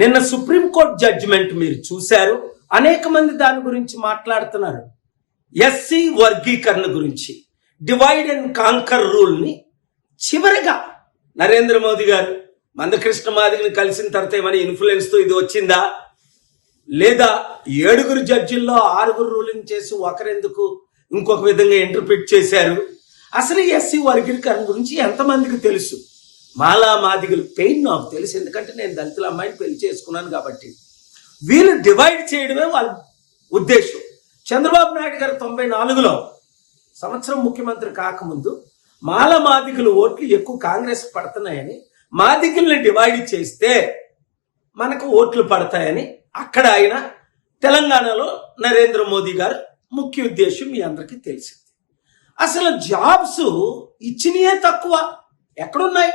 నిన్న supreme court judgement మీరు చూశారు. అనేక మంది దాని గురించి మాట్లాడుతున్నారు. ఎస్సీ వర్గీకరణ గురించి, డివైడ్ అండ్ కాంకర్ రూల్ని చివరిగా నరేంద్ర మోదీ గారు మందకృష్ణ మాదిగని కలిసిన తర్వాత ఏమైనా ఇన్ఫ్లుయెన్స్తో ఇది వచ్చిందా, లేదా 7 జడ్జిల్లో 6 రూలింగ్ చేసి ఒకరెందుకు ఇంకొక విధంగా ఇంటర్ప్రిట్ చేశారు? అసలు ఎస్సీ వర్గీకరణ గురించి ఎంతమందికి తెలుసు? మాలా మాదిగల పెయిన్ నాకు తెలుసు, ఎందుకంటే నేను దళితుల అమ్మాయిని పెళ్లి చేసుకున్నాను కాబట్టి. వీళ్ళు డివైడ్ చేయడమే వాళ్ళ ఉద్దేశం. చంద్రబాబు నాయుడు గారు 94లో సంవత్సరం ముఖ్యమంత్రి కాకముందు మాల మాదిగల ఓట్లు ఎక్కువ కాంగ్రెస్ పడుతున్నాయని, మాదిగల్ని డివైడ్ చేస్తే మనకు ఓట్లు పడతాయని అక్కడ ఆయన, తెలంగాణలో నరేంద్ర మోదీ గారు ముఖ్య ఉద్దేశం మీ అందరికీ తెలిసింది. అసలు జాబ్స్ ఇచ్చినయే తక్కువ. ఎక్కడున్నాయి?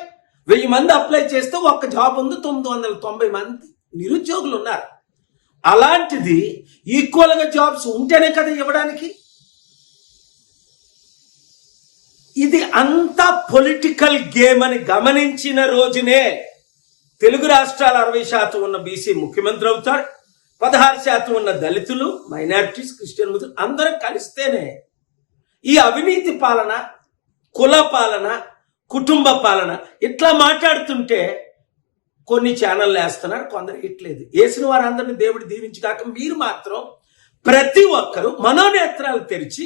1000 మంది అప్లై చేస్తే ఒక్క జాబ్ ఉంది, 990 మంది నిరుద్యోగులు ఉన్నారు. అలాంటిది ఈక్వల్గా జాబ్స్ ఉంటేనే కదా ఇవ్వడానికి. ఇది అంతా పొలిటికల్ గేమ్ అని గమనించిన రోజునే తెలుగు రాష్ట్రాలు 60% ఉన్న బీసీ ముఖ్యమంత్రి అవుతాడు. 16% ఉన్న దళితులు, మైనారిటీస్, క్రిస్టియన్, ముస్లిం అందరం కలిస్తేనే ఈ అవినీతి పాలన, కుల పాలన, కుటుంబ పాలన ఇట్లా మాట్లాడుతుంటే కొన్ని ఛానళ్ళు వేస్తున్నారు, కొందరు ఇట్లేదు. వేసిన వారందరినీ దేవుడు దీవించగాక మీరు మాత్రం ప్రతి ఒక్కరూ మనోనేత్రాలు తెరిచి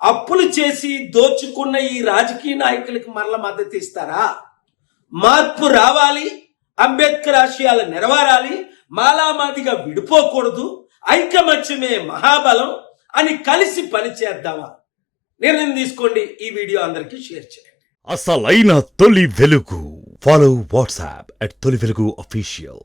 అప్పులు చేసి దోచుకున్న ఈ రాజకీయ నాయకులకి మరల మద్దతు ఇస్తారా? మార్పు రావాలి, అంబేద్కర్ ఆశయాలు నెరవేరాలి, మాలామాదిగా విడిపోకూడదు, ఐకమత్యమే మహాబలం అని కలిసి పనిచేద్దామా? నిర్ణయం తీసుకోండి. ఈ వీడియో అందరికీ షేర్ చేయండి. అసలైన తొలి వెలుగు. ఫాలో వాట్సాప్ @తొలి వెలుగు official.